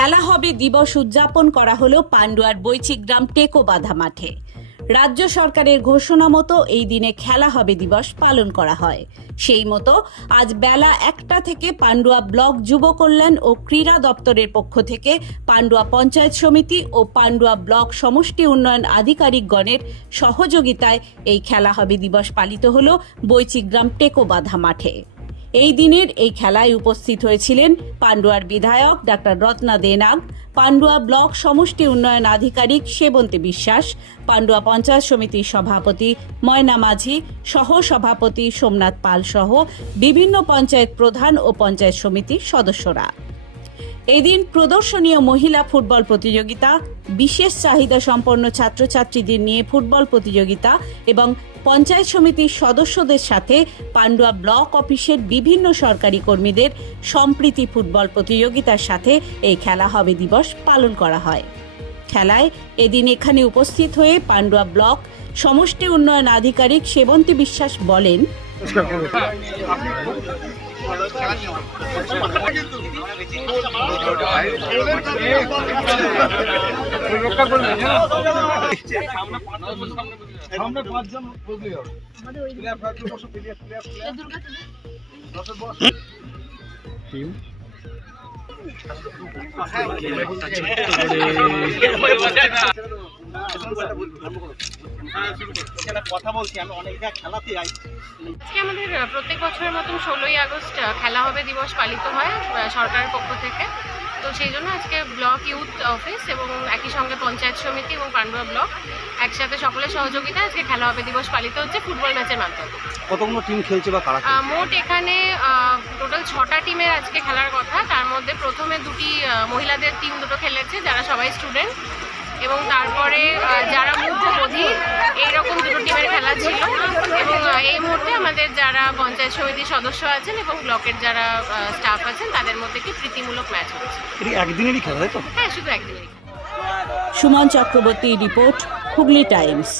খেলা হবে, দিবস উদযাপন করা হলো পান্ডুয়ার বৈচিগ্রাম টেকো বাঁধা মাঠে। রাজ্য সরকারের ঘোষণা মতো এই দিনে খেলা হবে দিবস পালন করা হয়। সেই মতো আজ বেলা একটা থেকে পান্ডুয়া ব্লক যুব কল্যাণ ও ক্রীড়া দপ্তরের পক্ষ থেকে পান্ডুয়া পঞ্চায়েত সমিতি ও পান্ডুয়া ব্লক সমষ্টি উন্নয়ন আধিকারিকগণের সহযোগিতায় এই খেলা হবে দিবস পালিত হল বৈচিগ্রাম টেকো বাঁধা মাঠে। এই দিনের এই খেলায় উপস্থিত হয়েছিলেন পান্ডুয়ার বিধায়ক ডাক্তার রত্না দেনাগ পান্ডুয়া ব্লক সমষ্টি উন্নয়ন আধিকারিক সেবন্তী বিশ্বাস, পান্ডুয়া পঞ্চায়েত সমিতির সভাপতি ময়না মাঝি সহ সভাপতি সোমনাথ পাল সহ বিভিন্ন পঞ্চায়েত প্রধান ও পঞ্চায়েত সমিতির সদস্যরা। এদিন প্রদর্শনীয় মহিলা ফুটবল প্রতিযোগিতা, বিশেষ চাহিদা সম্পন্ন ছাত্রছাত্রীদের নিয়ে ফুটবল প্রতিযোগিতা এবং পঞ্চায়েত সমিতির সদস্যদের সাথে পান্ডুয়া ব্লক অফিসের বিভিন্ন সরকারি কর্মীদের সম্প্রীতি ফুটবল প্রতিযোগিতার সাথে এই খেলা হবে দিবস পালন করা হয়। খেলায় এদিন এখানে উপস্থিত হয়ে পান্ডুয়া ব্লক সমষ্টি উন্নয়ন আধিকারিক সেবন্তী বিশ্বাস বলেন সামনে পাঁচজন বসলেই হবে প্লেয়ার প্লেয়ার প্লেয়ার প্লেয়ার দশের বস কথা বলছি আমি অনেক জায়গায় খেলাতে যাই। আজকে আমাদের প্রত্যেক বছরের মতন ষোলোই আগস্ট খেলা হবে দিবস পালিত হয় সরকারের পক্ষ থেকে। তো সেই জন্য আজকে ব্লক ইউথ অফিস এবং একই সঙ্গে পঞ্চায়েত সমিতি এবং পান্ডুয়া ব্লক একসাথে সকলের সহযোগিতায় আজকে খেলা হবে দিবস পালিত হচ্ছে ফুটবল ম্যাচের মাধ্যমে। কতগুলো টিম খেলছে বা কারা মোট এখানে টোটাল ছটা টিমের আজকে খেলার কথা। তার মধ্যে প্রথমে দুটি মহিলাদের টিম দুটো খেলেছে যারা সবাই স্টুডেন্ট এবং তারপরে এবং এই মুহূর্তে আমাদের যারা পঞ্চায়েত সমিতির সদস্য আছেন এবং ব্লকের যারা স্টাফ আছেন তাদের মধ্যে কি প্রীতিমূলক ম্যাচ হচ্ছে? একদিনেরই খেলা তাই তো? হ্যাঁ শুধু একদিনেরই সুমন চক্রবর্তী রিপোর্ট হুগলি টাইমস।